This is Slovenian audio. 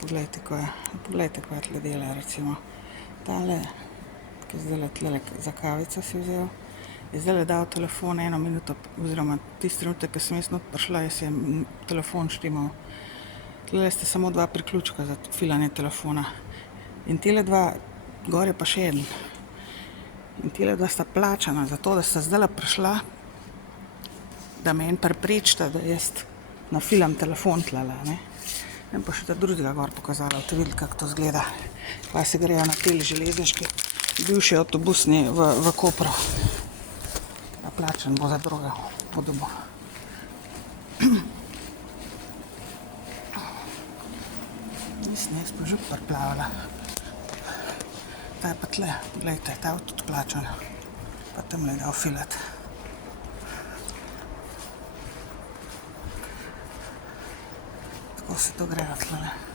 Poglejte, ko je tle dela, recimo. Tale, ki je zdajle tle za kavico si vzel, je zdajle dal telefon 1 minuto, oziroma tisti trenutek, ko sem jaz not prišla, jaz je telefon štimal. Tle sta samo 2 priključka za filanje telefona. In tile 2, gor je pa še eden. In tile 2 sta plačana za to, da sta zdajle prišla, da me preprečita, da jaz nafilam telefon tlele, ne. In pa še ta drugega gor pokazala, boste videli, kako to izgleda. Pa se grejo na tej železniški, bivši avtobusni v Kopru. Ja, plačan bo za drugo podobo. Nisem jaz pa žup priplavala. Ta je pa tle, poglejte, ta je tudi plačan. Pa tamle je dal filat. Tako se to grejo tlele.